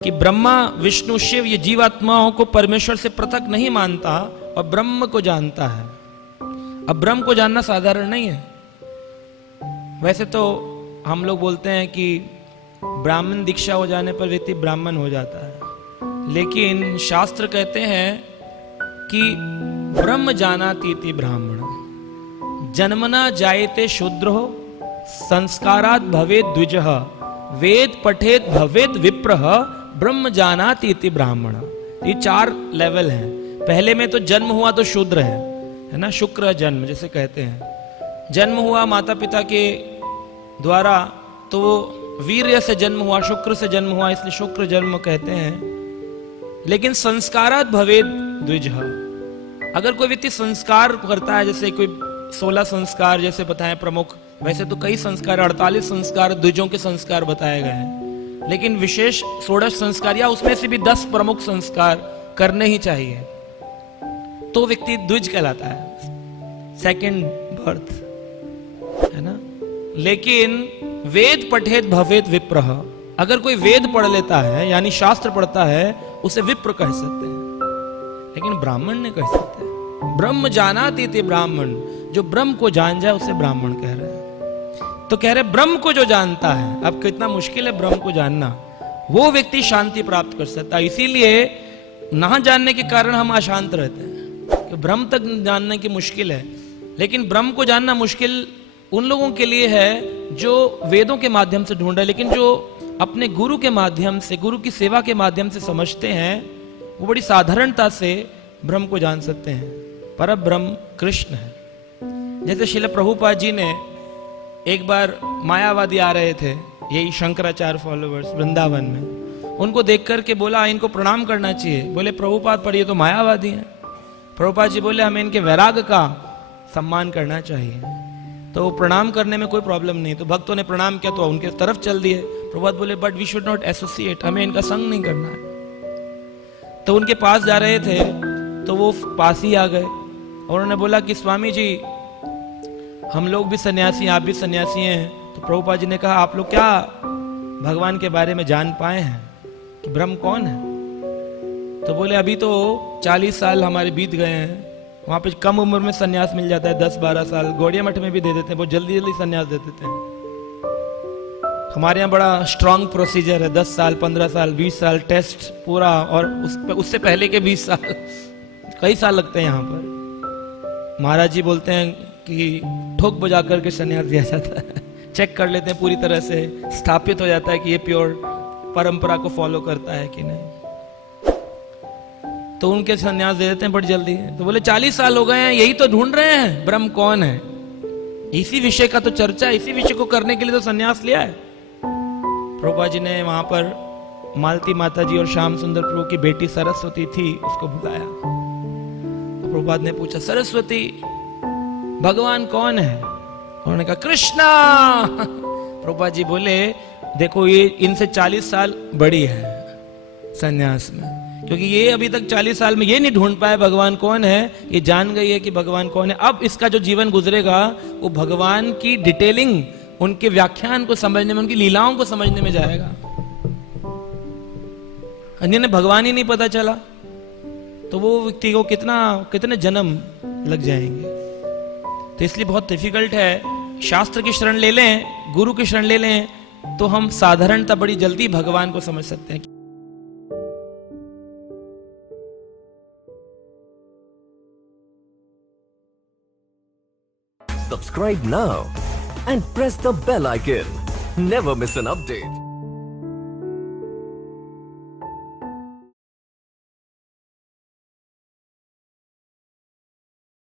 कि ब्रह्मा विष्णु शिव ये जीवात्माओं को परमेश्वर से पृथक नहीं मानता और ब्रह्म को जानता है। अब ब्रह्म को जानना साधारण नहीं है। वैसे तो हम लोग बोलते हैं कि ब्राह्मण दीक्षा हो जाने पर व्यक्ति ब्राह्मण हो जाता है, लेकिन शास्त्र कहते हैं कि ब्रह्म जानातीति ब्राह्मण जन्मना जायते शूद्रो संस्कारात् भवेत् द्विजः वेद पठेत भवेत् विप्रः ब्रह्म जानातीति ब्राह्मण। ये 4 लेवल हैं। पहले में तो जन्म हुआ तो शूद्र है ना, शुक्र जन्म जैसे कहते हैं। जन्म हुआ माता पिता के द्वारा तो वो वीर्य से जन्म हुआ, शुक्र से जन्म हुआ, इसलिए शुक्र जन्म कहते हैं। लेकिन संस्कारात् भवेत् द्विजः, अगर कोई व्यक्ति संस्कार करता है, जैसे कोई 16 संस्कार जैसे बताए प्रमुख, वैसे तो कई संस्कार 48 संस्कार द्विजों के संस्कार बताए गए हैं, लेकिन विशेष 16 संस्कार या उसमें से भी 10 प्रमुख संस्कार करने ही चाहिए, तो व्यक्ति द्विज कहलाता है, सेकंड बर्थ है ना। लेकिन वेद पठेत भवेत विप्रः, अगर कोई वेद पढ़ लेता है यानी शास्त्र पढ़ता है, उसे विप्र कह सकते हैं, लेकिन ब्राह्मण नहीं कह सकते। ब्रह्म जानातीति ब्राह्मण, जो ब्रह्म को जान जाए उसे ब्राह्मण कह रहे हैं। तो कह रहे ब्रह्म को जो जानता है, अब कितना मुश्किल है ब्रह्म को जानना, वो व्यक्ति शांति प्राप्त कर सकता है। इसीलिए ना जानने के कारण हम अशांत रहते हैं, कि ब्रह्म तक जानने की मुश्किल है। लेकिन ब्रह्म को जानना मुश्किल उन लोगों के लिए है जो वेदों के माध्यम से ढूंढ रहे, लेकिन जो अपने गुरु के माध्यम से, गुरु की सेवा के माध्यम से समझते हैं, वो बड़ी साधारणता से ब्रह्म को जान सकते हैं। पर ब्रह्म कृष्ण है। जैसे श्रील प्रभुपाद जी ने एक बार मायावादी आ रहे थे, यही शंकराचार्य फॉलोवर्स वृंदावन में, उनको देख करके बोला इनको प्रणाम करना चाहिए। बोले प्रभुपाद पर ये तो मायावादी हैं। प्रभुपाद जी बोले हमें इनके वैराग का सम्मान करना चाहिए। तो प्रणाम करने में कोई प्रॉब्लम नहीं। तो भक्तों ने प्रणाम किया तो उनके तरफ चल दिए। प्रभुपाद बोले but we should not associate, हमें इनका संग नहीं करना है। तो उनके पास जा रहे थे तो वो पास ही आ गए और उन्होंने बोला कि स्वामी जी हम लोग भी सन्यासी, आप भी सन्यासी हैं। तो प्रभुपाद जी ने कहा आप लोग क्या भगवान के बारे में जान पाए हैं कि ब्रह्म कौन है? तो बोले अभी तो 40 साल हमारे बीत गए हैं, वहां पे कम उम्र में सन्यास मिल जाता है, 10-12 साल। गौड़िया मठ में भी दे देते हैं, बहुत जल्दी जल्दी सन्यास दे देते हैं। हमारे यहाँ बड़ा स्ट्रांग प्रोसीजर है, 10 साल 15 साल 20 साल टेस्ट पूरा, और उससे पहले के 20 साल कई साल लगते हैं यहाँ पर। महाराज जी बोलते हैं कि ठोक बजा करके सन्यास दिया जाता है, चेक कर लेते हैं पूरी तरह से, स्थापित हो जाता है कि ये प्योर परंपरा को फॉलो करता है कि नहीं, तो उनके सन्यास दे देते हैं बड़ी जल्दी। तो बोले 40 साल हो गए हैं, यही तो ढूंढ रहे हैं ब्रह्म कौन है, इसी विषय का तो चर्चा, इसी विषय को करने के लिए तो सन्यास लिया है। प्रभुपाद जी ने वहां पर मालती माता जी और श्याम सुंदर प्रभु की बेटी सरस्वती थी, उसको बुलाया। प्रभुपाद ने पूछा सरस्वती भगवान कौन है? उन्होंने कहा कृष्णा। प्रभुपाद जी बोले देखो ये इनसे 40 साल बड़ी है सन्यास में, क्योंकि ये अभी तक 40 साल में ये नहीं ढूंढ पाए भगवान कौन है, ये जान गई है कि भगवान कौन है। अब इसका जो जीवन गुजरेगा वो भगवान की डिटेलिंग, उनके व्याख्यान को समझने में, उनकी लीलाओं को समझने में जाएगा। अन्य भगवान ही नहीं पता चला तो वो व्यक्ति को कितने जन्म लग जाएंगे। तो इसलिए बहुत डिफिकल्ट है। शास्त्र की शरण ले लें, गुरु की शरण ले लें, तो हम साधारणता बड़ी जल्दी भगवान को समझ सकते हैं। Subscribe now and press the bell icon. Never miss an update.